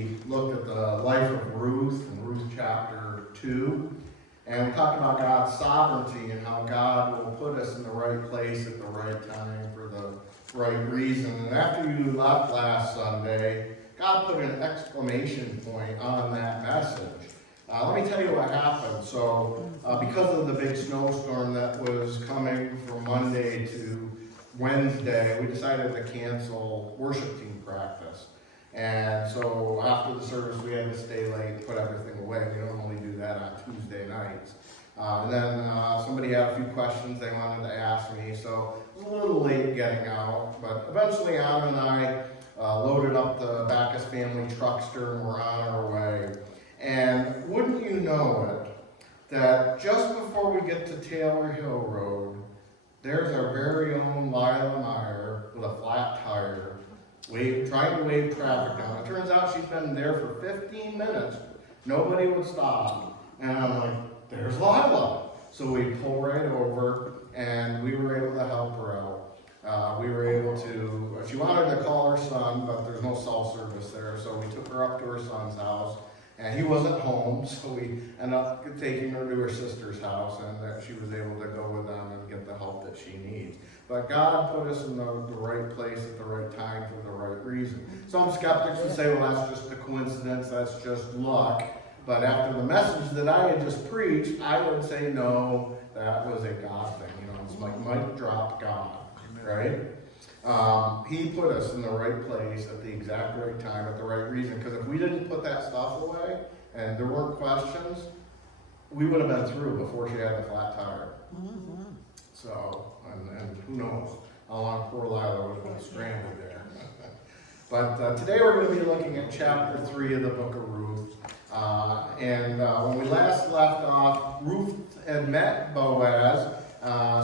we looked at the life of Ruth in Ruth chapter 2. And we talked about God's sovereignty and how God will put us in the right place at the right time for the right reason. And after you left last Sunday, God put an exclamation point on that message. Let me tell you what happened. So because of the big snowstorm that was coming from Monday to Wednesday, we decided to cancel worship team practice. And so after the service, we had to stay late, put everything away. We normally do that on Tuesday nights. And then somebody had a few questions they wanted to ask me, so it was a little late getting out. But eventually, Anna and I loaded up the Backus family truckster, and we're on our way. And wouldn't you know it, that just before we get to Taylor Hill Road, there's our very own Lila Meyer with a flat tire, trying to wave traffic down. It turns out she's been there for 15 minutes. Nobody would stop. And I'm like, there's Lila. So we pull right over, and we were able to help her out. We were able to, she wanted to call her son, but there's no cell service there. So we took her up to her son's house. And he wasn't home, so we ended up taking her to her sister's house, and that she was able to go with them and get the help that she needs. But God put us in the right place at the right time for the right reason. Some skeptics would say, well, that's just a coincidence, that's just luck. But after the message that I had just preached, I would say, no, that was a God thing. You know, it's like mic drop God, right? He put us in the right place at the exact right time, at the right reason. Because if we didn't put that stuff away and there weren't questions, we would have been through before she had the flat tire. Mm-hmm. So, and who knows how long poor Lila would have been stranded there. But today we're going to be looking at chapter 3 of the book of Ruth. When we last left off, Ruth had met Boaz,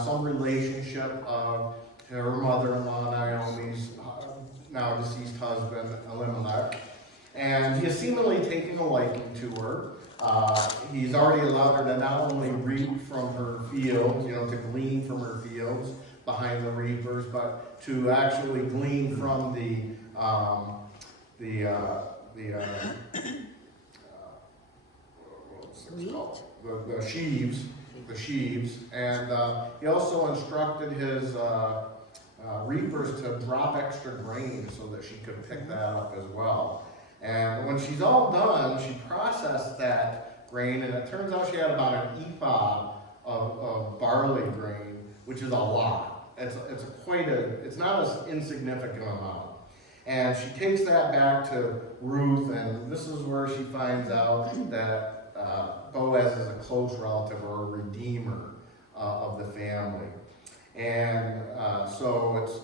some relationship of her mother-in-law, Naomi's now deceased husband, Elimelech. And he is seemingly taking a liking to her. He's already allowed her to not only reap from her fields, to glean from her fields behind the reapers, but to actually glean from the sheaves. And he also instructed his reapers to drop extra grain so that she could pick that up as well. And when she's all done, she processed that grain, and it turns out she had about an ephah of barley grain, which is a lot. It's not an insignificant amount. And she takes that back to Ruth, and this is where she finds out that Boaz is a close relative or a redeemer of the family. And so it's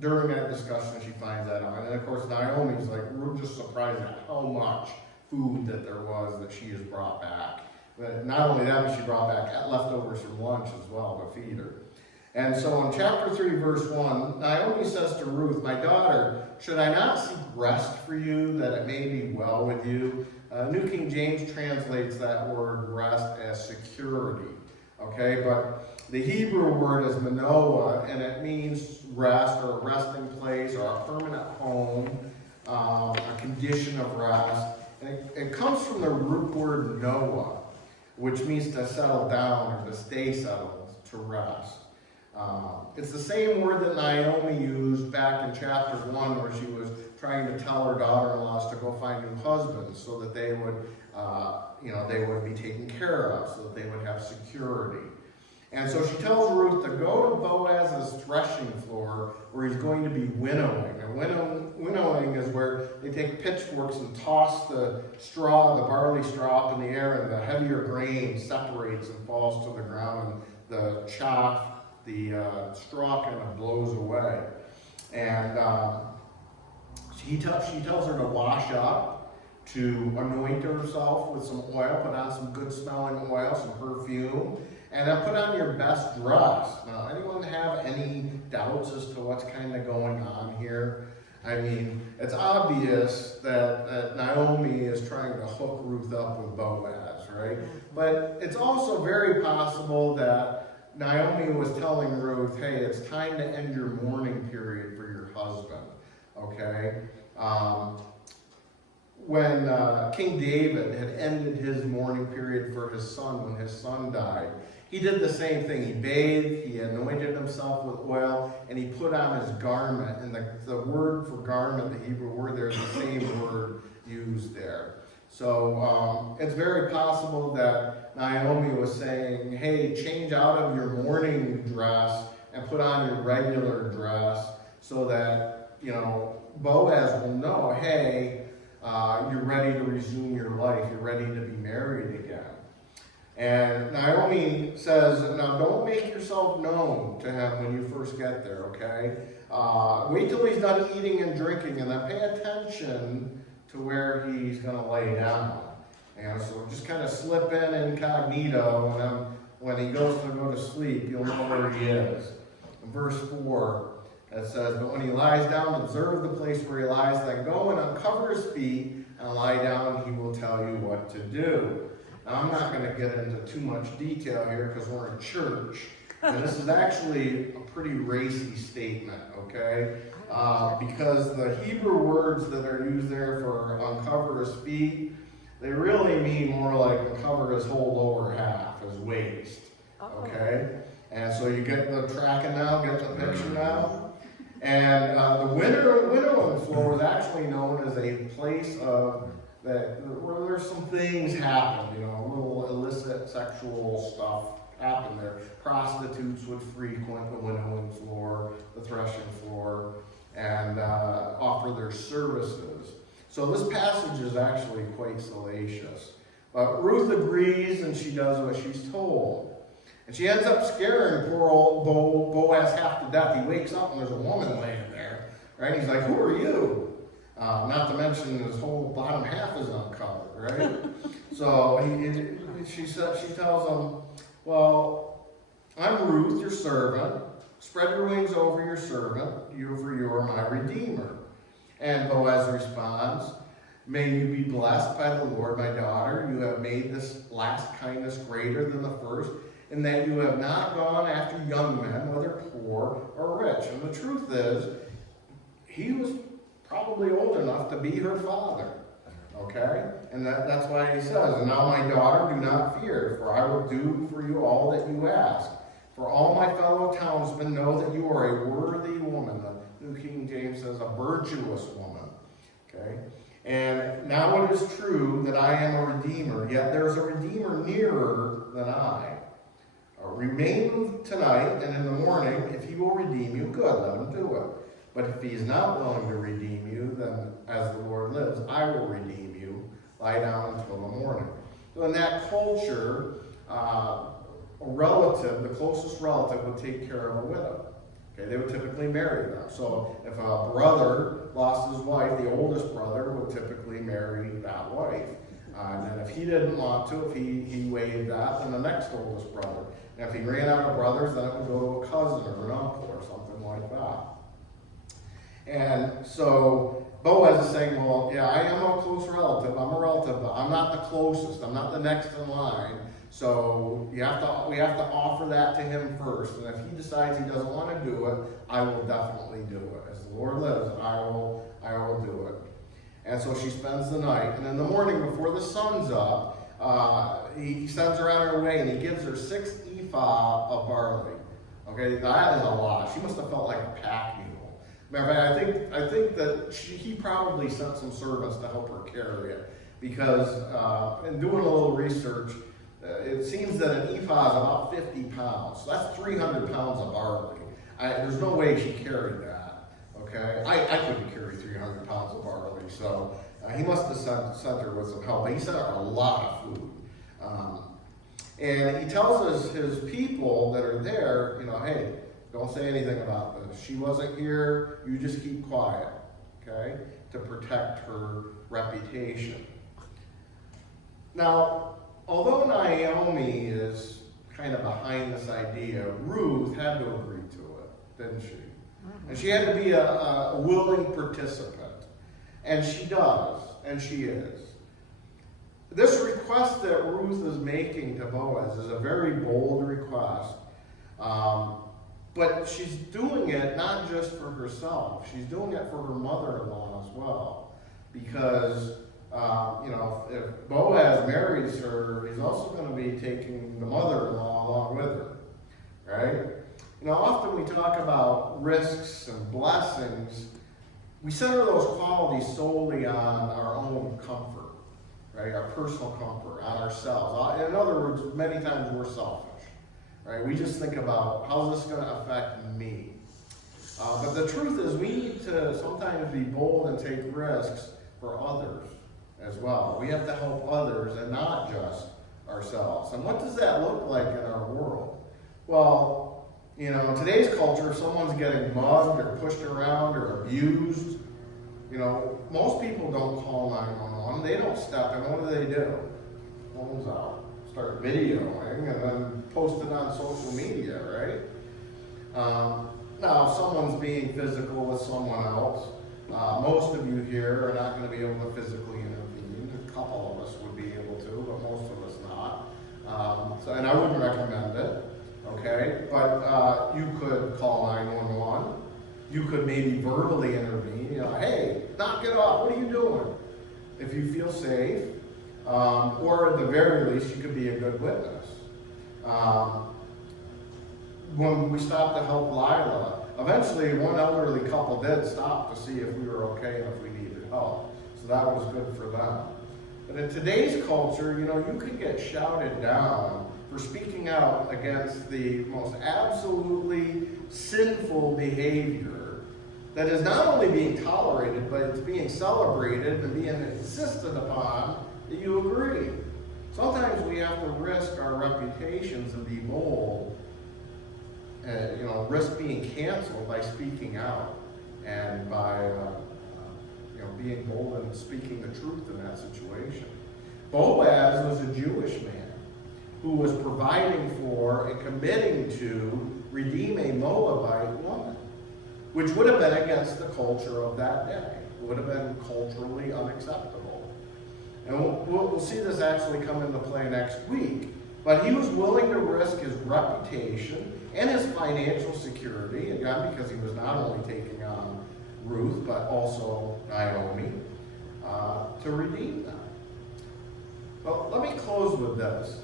during that discussion she finds that out. And then of course Naomi's like, we're just surprised at how much food that there was that she has brought back. But not only that, but she brought back leftovers from lunch as well to feed her. And so in chapter 3, verse 1, Naomi says to Ruth, my daughter, should I not seek rest for you, that it may be well with you? New King James translates that word rest as security. Okay, but the Hebrew word is manoah, and it means rest or a resting place or a permanent home, a condition of rest. And it comes from the root word noah, which means to settle down or to stay settled, to rest. It's the same word that Naomi used back in chapter 1 where she was trying to tell her daughter-in-laws to go find new husbands so that they would, they would be taken care of, so that they would have security. And so she tells Ruth to go to Boaz's threshing floor where he's going to be winnowing. And winnowing is where they take pitchforks and toss the barley straw up in the air, and the heavier grain separates and falls to the ground, and the chaff, the straw kind of blows away. And she tells her to wash up, to anoint herself with some oil, put on some good smelling oil, some perfume, and then put on your best dress. Now, anyone have any doubts as to what's kind of going on here? I mean, it's obvious that Naomi is trying to hook Ruth up with Boaz, right? But it's also very possible that Naomi was telling Ruth, hey, it's time to end your mourning period for your husband, okay? when King David had ended his mourning period for his son when his son died, he did the same thing. He bathed, he anointed himself with oil, and he put on his garment. And the word for garment, the Hebrew word there, is the same word used there. So it's very possible that Naomi was saying, hey, change out of your mourning dress and put on your regular dress so that, Boaz will know, hey, you're ready to resume your life. You're ready to be married again. And Naomi says, now don't make yourself known to him when you first get there, okay? Wait till he's done eating and drinking, and then pay attention to where he's going to lay down. And so just kind of slip in incognito, and then when he goes to go to sleep, you'll know where he is. In verse 4, it says, but when he lies down, observe the place where he lies, then go and uncover his feet and lie down, and he will tell you what to do. Now, I'm not going to get into too much detail here because we're in church, and this is actually a pretty racy statement, okay? Because the Hebrew words that are used there for uncover his feet, they really mean more like uncover his whole lower half, his waist, okay? And so you get the tracking now, get the picture now? And the winnowing floor is actually known as a place where there's some things happen, little illicit sexual stuff happen there. Prostitutes would frequent the winnowing floor, the threshing floor, and offer their services. So this passage is actually quite salacious. But Ruth agrees, and she does what she's told. And she ends up scaring poor old Boaz half to death. He wakes up and there's a woman laying there, right? He's like, who are you? Not to mention his whole bottom half is uncovered, right? So she tells him, well, I'm Ruth, your servant. Spread your wings over your servant, for you are my redeemer. And Boaz responds, may you be blessed by the Lord, my daughter. You have made this last kindness greater than the first, in that you have not gone after young men, whether poor or rich. And the truth is, he was probably old enough to be her father, okay? And that's why he says, and now my daughter, do not fear, for I will do for you all that you ask. For all my fellow townsmen know that you are a worthy woman. The New King James says a virtuous woman, okay? And now it is true that I am a redeemer, yet there is a redeemer nearer than I. Remain tonight, and in the morning, if he will redeem you, good, let him do it. But if he is not willing to redeem you, then as the Lord lives, I will redeem you. Lie down until the morning. So in that culture, a relative, the closest relative, would take care of a widow. Okay, they would typically marry them. So if a brother lost his wife, the oldest brother would typically marry that wife. And then if he didn't want to, if he waived that, then the next oldest brother. And if he ran out of brothers, then it would go to a cousin or an uncle or something like that. And so Boaz is saying, well, yeah, I am a close relative. I'm a relative, but I'm not the closest. I'm not the next in line. So we have to offer that to him first. And if he decides he doesn't want to do it, I will definitely do it. As the Lord lives, I will do it. And so she spends the night. And in the morning, before the sun's up, he sends her on her way, and he gives her 6 ephah of barley. Okay, that is a lot. She must have felt like a pack mule. Matter of fact, I think that he probably sent some servants to help her carry it, because in doing a little research, it seems that an ephah is about 50 pounds. So that's 300 pounds of barley. There's no way she carried that. Okay, I couldn't carry 300 pounds of barley, so he must have sent her with some help. He sent her a lot of food. And he tells his people that are there, hey, don't say anything about this. She wasn't here. You just keep quiet, okay, to protect her reputation. Now, although Naomi is kind of behind this idea, Ruth had to agree to it, didn't she? And she had to be a willing participant. And she does, and she is. This request that Ruth is making to Boaz is a very bold request. But she's doing it not just for herself. She's doing it for her mother-in-law as well. Because if Boaz marries her, he's also going to be taking the mother-in-law along with her, right? Often we talk about risks and blessings. We center those qualities solely on our own comfort, right? Our personal comfort, on ourselves. In other words, many times we're selfish, right? We just think about, how's this going to affect me? But the truth is, we need to sometimes be bold and take risks for others as well. We have to help others and not just ourselves. And what does that look like in our world? Well, in today's culture, if someone's getting mugged or pushed around or abused, most people don't call 911. They don't step in. What do? Phones out. Start videoing and then post it on social media, right? Now, if someone's being physical with someone else, most of you here are not going to be able to physically intervene. A couple of us would be able to, but most of us not. And I wouldn't recommend it, okay? But you could call 911. You could maybe verbally intervene. Hey, knock it off. What are you doing? If you feel safe. Or at the very least, you could be a good witness. When we stopped to help Lila, eventually one elderly couple did stop to see if we were okay and if we needed help. So that was good for them. But in today's culture, you can get shouted down for speaking out against the most absolutely sinful behavior that is not only being tolerated, but it's being celebrated and being insisted upon that you agree. Sometimes we have to risk our reputations and be bold, risk being canceled by speaking out and by being bold and speaking the truth in that situation. Boaz was a Jewish man who was providing for and committing to redeem a Moabite woman, which would have been against the culture of that day. It would have been culturally unacceptable. And we'll see this actually come into play next week. But he was willing to risk his reputation and his financial security, again, because he was not only taking on Ruth, but also Naomi, to redeem them. But let me close with this.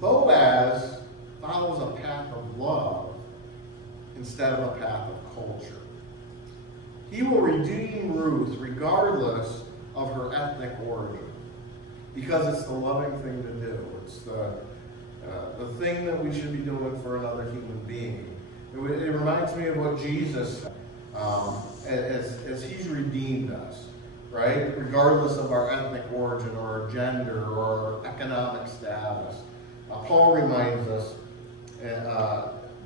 Boaz follows a path of love instead of a path of culture. He will redeem Ruth regardless of her ethnic origin, because it's the loving thing to do. It's the thing that we should be doing for another human being. It reminds me of what Jesus, as he's redeemed us, right? Regardless of our ethnic origin or our gender or our economic status. Paul reminds us,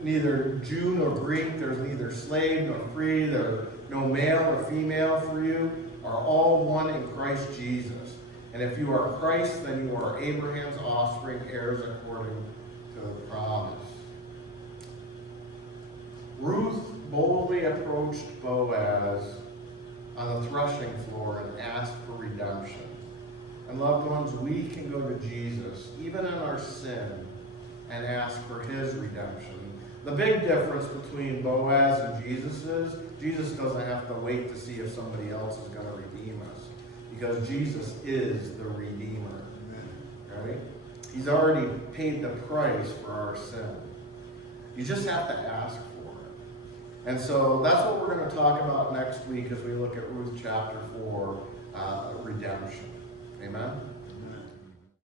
neither Jew nor Greek, there's neither slave nor free, there's no male or female for you, are all one in Christ Jesus. And if you are Christ, then you are Abraham's offspring, heirs according to the promise. Ruth boldly approached Boaz on the threshing floor and asked for redemption. And loved ones, we can go to Jesus, even in our sin, and ask for his redemption. The big difference between Boaz and Jesus is, Jesus doesn't have to wait to see if somebody else is going to redeem us, because Jesus is the Redeemer, right? He's already paid the price for our sin. You just have to ask for it. And so that's what we're going to talk about next week as we look at Ruth chapter 4, redemption. Amen?